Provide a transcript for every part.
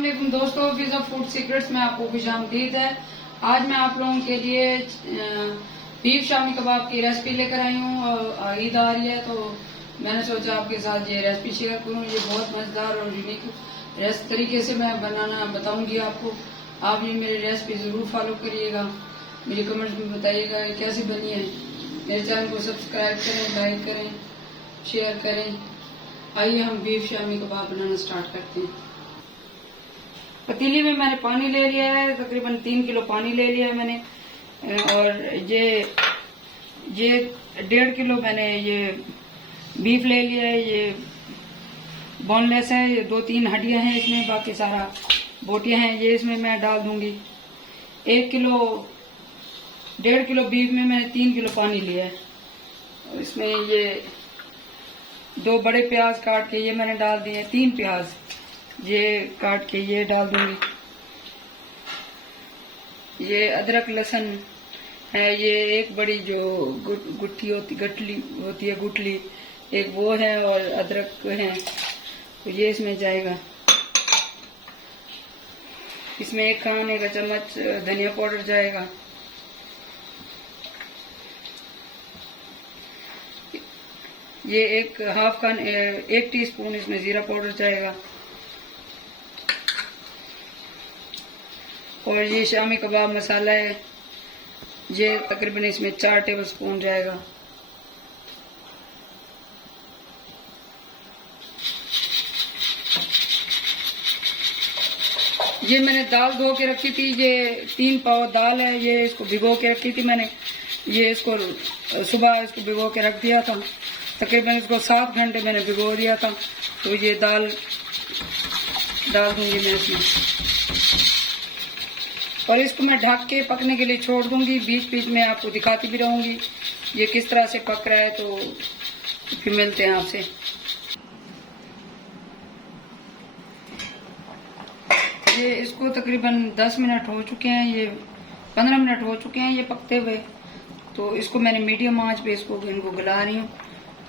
अस्सलामुअलैकुम दोस्तों, pizza food secrets में आपको खुशामदीद है। आज मैं आप लोगों के लिए बीफ शामी कबाब की रेसिपी लेकर आई हूँ। ईद आ रही है तो मैंने सोचा आपके साथ ये रेसिपी शेयर करूँ। ये बहुत मज़ेदार और यूनिक तरीके से मैं बनाना बताऊंगी आपको। आप ये मेरी रेसिपी ज़रूर फॉलो करिएगा। मेरे कमेंट्स में बताइएगा कैसी बनी है। मेरे चैनल को सब्सक्राइब करें, लाइक करें, शेयर करें। आइए हम बीफ शामी कबाब बनाना स्टार्ट करते हैं। पतीली में मैंने पानी ले लिया है, तकरीबन 3 किलो पानी ले लिया है मैंने। और ये 1.5 किलो मैंने ये बीफ ले लिया है। ये बोनलेस है, ये 2-3 हड्डियां हैं इसमें, बाकी सारा बोटियां हैं। ये इसमें मैं डाल दूंगी। 1.5 किलो बीफ में मैंने 3 किलो पानी लिया है। और इसमें ये 2 बड़े प्याज काट के ये मैंने डाल दिए। 3 प्याज ये काट के ये डाल दूंगी। ये अदरक लहसुन है, ये एक बड़ी जो गटली होती है गुठली, एक वो है और अदरक है, तो ये इसमें जाएगा। इसमें 1 खाने का चम्मच धनिया पाउडर जाएगा। ये 1 टीस्पून इसमें जीरा पाउडर जाएगा। और ये शामी कबाब मसाला है, ये तकरीबन इसमें 4 टेबलस्पून जाएगा। ये मैंने दाल धो के रखी थी। ये 3 पाव दाल है, ये इसको भिगो के रखी थी मैंने। ये इसको सुबह इसको भिगो के रख दिया था। तकरीबन इसको 7 घंटे मैंने भिगो दिया था। तो ये दाल डाल दूंगी मैं इसमें और इसको मैं ढक के पकने के लिए छोड़ दूंगी। बीच बीच में आपको दिखाती भी रहूंगी ये किस तरह से पक रहा है। तो फिर मिलते हैं आपसे। ये इसको तकरीबन 10 मिनट हो चुके हैं, ये 15 मिनट हो चुके हैं ये पकते हुए। तो इसको मैंने मीडियम आंच पे इनको गला रही हूँ।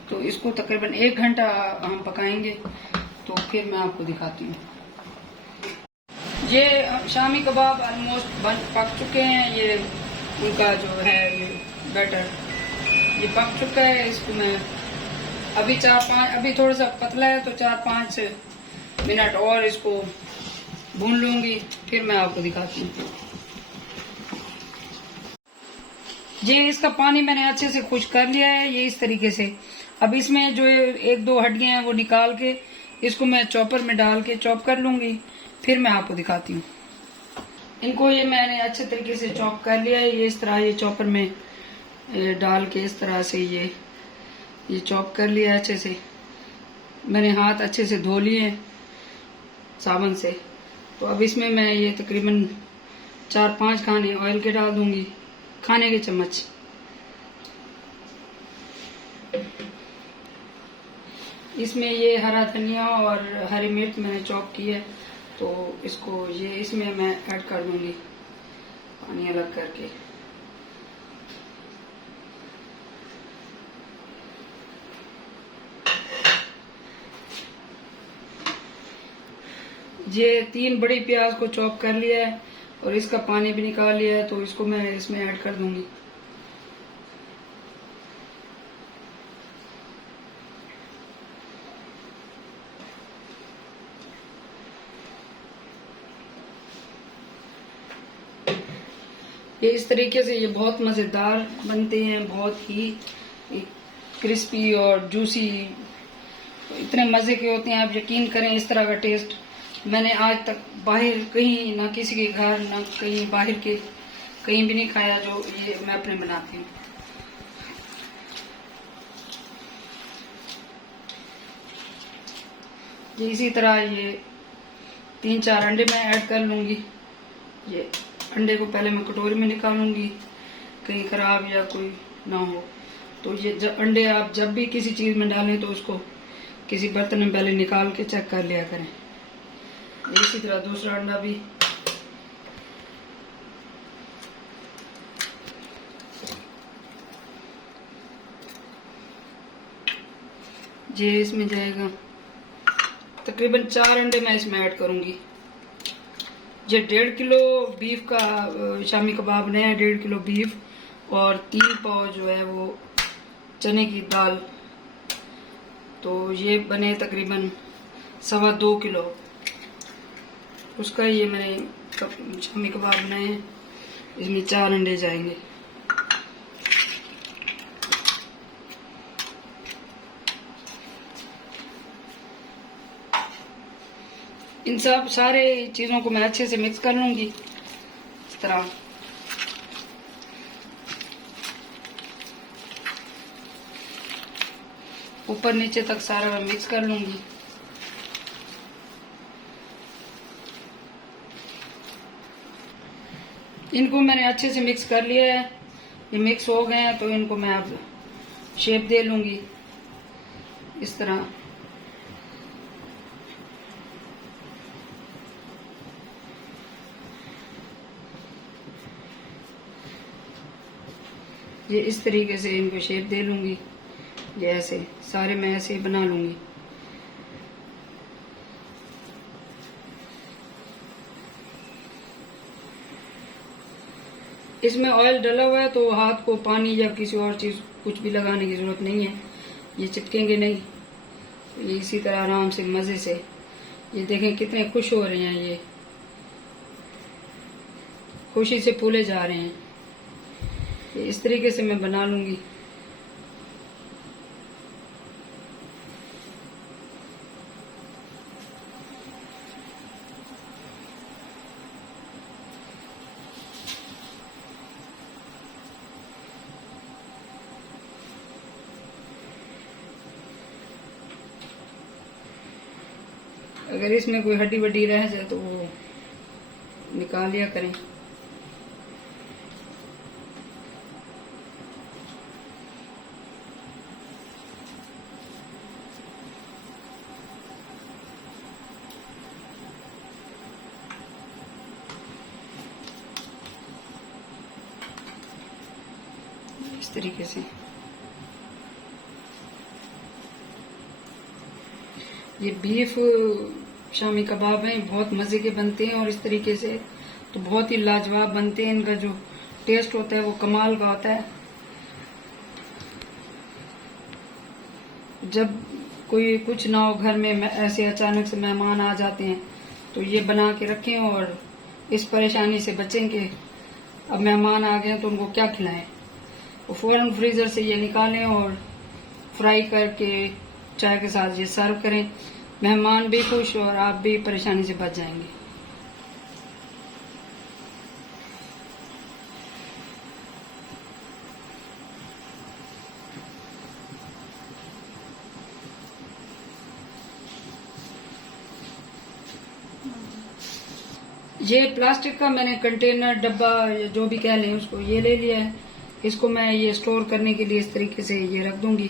तो इसको तकरीबन 1 घंटा हम पकाएंगे। तो फिर मैं आपको दिखाती हूँ। ये शामी कबाब ऑलमोस्ट पक चुके हैं। ये उनका जो है ये बैटर ये पक चुका है। इसको मैं अभी 4-5 अभी थोड़ा सा पतला है तो 4-5 मिनट और इसको भून लूंगी, फिर मैं आपको दिखाती हूँ। ये इसका पानी मैंने अच्छे से खुश्क कर लिया है, ये इस तरीके से। अब इसमें जो 1-2 हड्डियां हैं वो निकाल के इसको मैं चॉपर में डाल के चॉप कर लूंगी, फिर मैं आपको दिखाती हूँ। इनको ये मैंने अच्छे तरीके से चॉप कर लिया है। ये इस तरह ये चॉपर में डाल के इस तरह से ये चॉप कर लिया अच्छे से। मैंने हाथ अच्छे से धो लिए हैं साबुन से। तो अब इसमें मैं ये तकरीबन 4-5 खाने ऑयल के डाल दूंगी, खाने के चम्मच। इसमें ये हरा धनिया और हरी मिर्च मैंने चॉप की है, तो इसको ये इसमें मैं ऐड कर दूंगी पानी अलग करके। ये 3 बड़ी प्याज को चॉप कर लिया है और इसका पानी भी निकाल लिया है, तो इसको मैं इसमें ऐड कर दूंगी। ये इस तरीके से ये बहुत मज़ेदार बनते हैं, बहुत ही क्रिस्पी और जूसी, इतने मज़े के होते हैं। आप यकीन करें इस तरह का टेस्ट मैंने आज तक बाहर कहीं, ना किसी के घर, ना कहीं बाहर के कहीं भी नहीं खाया जो ये मैं अपने बनाती हूँ। ये इसी तरह ये 3-4 अंडे मैं ऐड कर लूंगी। ये अंडे को पहले मैं कटोरी में निकालूंगी, कहीं खराब या कोई ना हो। तो ये अंडे आप जब भी किसी चीज में डालें तो उसको किसी बर्तन में पहले निकाल के चेक कर लिया करें। इसी तरह दूसरा अंडा भी। ये इसमें जाएगा। तकरीबन 4 अंडे मैं इसमें ऐड करूंगी। ये 1.5 किलो बीफ का शामी कबाब ने है, 1.5 किलो बीफ और 3 पाव जो है वो चने की दाल, तो ये बने तकरीबन 2.25 किलो। उसका ये मैंने शामी कबाब बनाए हैं। इसमें 4 अंडे जाएंगे। इन सब सारे चीजों को मैं अच्छे से मिक्स कर लूंगी इस तरह। ऊपर नीचे तक सारा मैं मिक्स कर लूंगी। इनको मैंने अच्छे से मिक्स कर लिया है। ये मिक्स हो गए हैं तो इनको मैं अब शेप दे लूंगी इस तरह। ये इस तरीके से इनको शेप दे लूंगी। ये ऐसे सारे मैं ऐसे ही बना लूंगी। इसमें ऑयल डला हुआ है तो हाथ को पानी या किसी और चीज कुछ भी लगाने की जरूरत नहीं है, ये चिपकेंगे नहीं। ये इसी तरह आराम से मजे से, ये देखें कितने खुश हो रहे हैं, ये खुशी से फूले जा रहे हैं। ये इस तरीके से मैं बना लूंगी। अगर इसमें कोई हड्डी वड्डी रह जाए तो वो निकाल लिया करें। इस तरीके से ये बीफ शामी कबाब हैं, बहुत मजे के बनते हैं और इस तरीके से तो बहुत ही लाजवाब बनते हैं। इनका जो टेस्ट होता है वो कमाल का होता है। जब कोई कुछ ना हो घर में, ऐसे अचानक से मेहमान आ जाते हैं तो ये बना के रखें और इस परेशानी से बचें कि अब मेहमान आ गए तो उनको क्या खिलाएं। तो फौरन फ्रीजर से ये निकालें और फ्राई करके चाय के साथ ये सर्व करें। मेहमान भी खुश और आप भी परेशानी से बच जाएंगे। ये प्लास्टिक का मैंने कंटेनर, डब्बा, जो भी कह लें उसको, ये ले लिया है। इसको मैं ये स्टोर करने के लिए इस तरीके से ये रख दूंगी।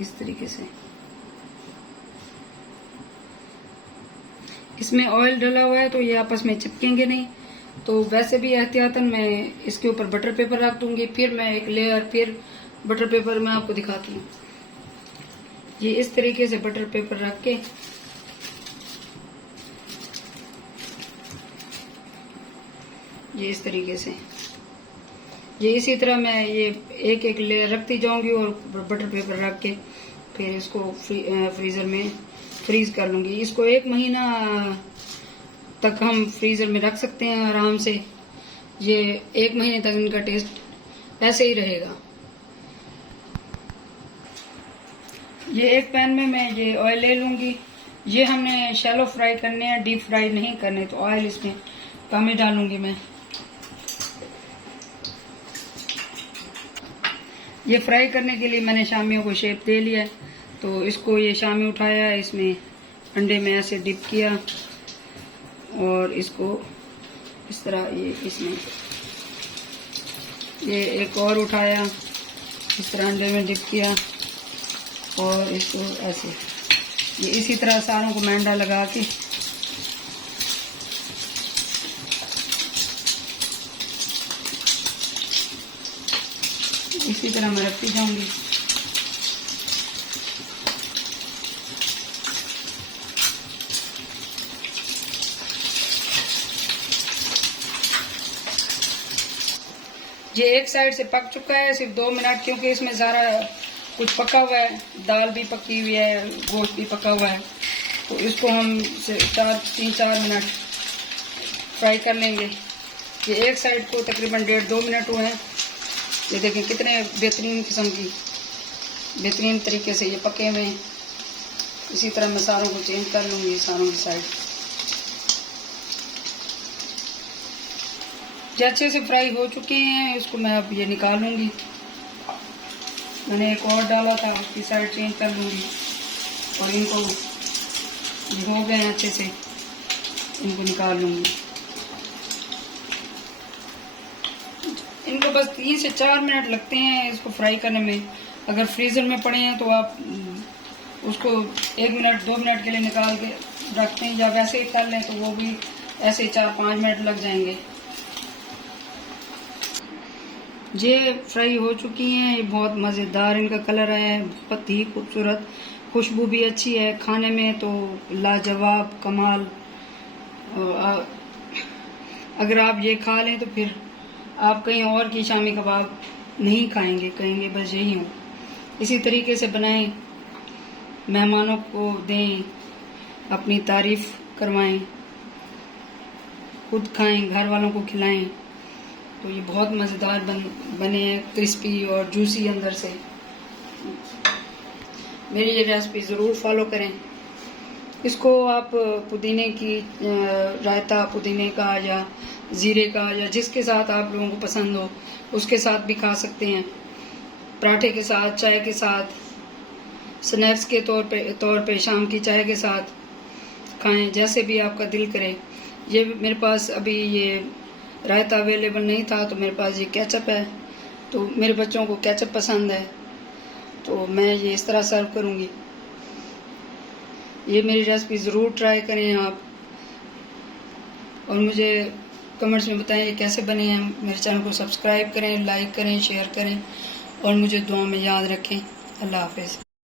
इस तरीके से इसमें ऑयल डला हुआ है तो ये आपस में चिपकेंगे नहीं। तो वैसे भी एहतियातन मैं इसके ऊपर बटर पेपर रख दूंगी, फिर मैं एक लेयर फिर बटर पेपर मैं आपको दिखाती हूँ। ये इस तरीके से बटर पेपर रख के ये इस तरीके से ये इसी तरह मैं ये एक एक लेयर रखती जाऊंगी और बटर पेपर रख के फिर इसको फ्रीजर में फ्रीज कर लूंगी। इसको 1 महीना तक हम फ्रीजर में रख सकते हैं आराम से। ये 1 महीने तक इनका टेस्ट ऐसे ही रहेगा। ये एक पैन में मैं ये ऑयल ले लूंगी। ये हमने शैलो फ्राई करने हैं, डीप फ्राई नहीं करने, तो ऑयल इसमें कम ही डालूंगी मैं। ये फ्राई करने के लिए मैंने शामियों को शेप दे लिया है। तो इसको ये शामी उठाया, इसमें अंडे में ऐसे डिप किया और इसको इस तरह ये इसमें ये एक और उठाया इस तरह अंडे में डिप किया और इसको ऐसे ये इसी तरह सारों को मैंडा लगा के इसी तरह मैं रखती जाऊंगी। ये एक साइड से पक चुका है, सिर्फ 2 मिनट, क्योंकि इसमें सारा कुछ पका हुआ है, दाल भी पकी हुई है, गोश्त भी पका हुआ है, तो इसको हम 3-4 मिनट फ्राई कर लेंगे। ये एक साइड को तकरीबन 1.5-2 मिनट हुए हैं। ये देखें कितने बेहतरीन किस्म की बेहतरीन तरीके से ये पके हुए हैं। इसी तरह मैं सारों को चेंज कर लूँगी, सारों की साइड। जो अच्छे से फ्राई हो चुके हैं, इसको मैं अब ये निकाल लूँगी। मैंने एक और डाला था, उसकी साइड चेंज कर लूँगी और इनको हो गए हैं अच्छे से, इनको निकाल लूँगी। इनको बस 3 से 4 मिनट लगते हैं इसको फ्राई करने में। अगर फ्रीज़र में पड़े हैं तो आप उसको 1 मिनट 2 मिनट के लिए निकाल के रखते हैं, या वैसे ही तल लें तो वो भी ऐसे 4-5 मिनट लग जाएंगे। ये फ्राई हो चुकी हैं, ये बहुत मज़ेदार इनका कलर है, बहुत ही खूबसूरत, खुशबू भी अच्छी है, खाने में तो लाजवाब कमाल। अगर आप ये खा लें तो फिर आप कहीं और की शामी कबाब नहीं खाएंगे, कहेंगे बस यही हो। इसी तरीके से बनाएं, मेहमानों को दें, अपनी तारीफ करवाएं, खुद खाएं, घर वालों को खिलाएं। तो ये बहुत मज़ेदार बने हैं, क्रिस्पी और जूसी अंदर से। मेरी ये रेसिपी ज़रूर फॉलो करें। इसको आप पुदीने की रायता, पुदीने का या ज़ीरे का, या जिसके साथ आप लोगों को पसंद हो उसके साथ भी खा सकते हैं। पराठे के साथ, चाय के साथ, स्नैक्स के तौर पे शाम की चाय के साथ खाएं, जैसे भी आपका दिल करे। ये मेरे पास अभी ये रायता अवेलेबल नहीं था, तो मेरे पास ये केचप है, तो मेरे बच्चों को केचप पसंद है, तो मैं ये इस तरह सर्व करूँगी। ये मेरी रेसिपी ज़रूर ट्राई करें आप, और मुझे कमेंट्स में बताएं ये कैसे बने हैं। मेरे चैनल को सब्सक्राइब करें, लाइक करें, शेयर करें और मुझे दुआ में याद रखें। अल्लाह हाफ़िज़।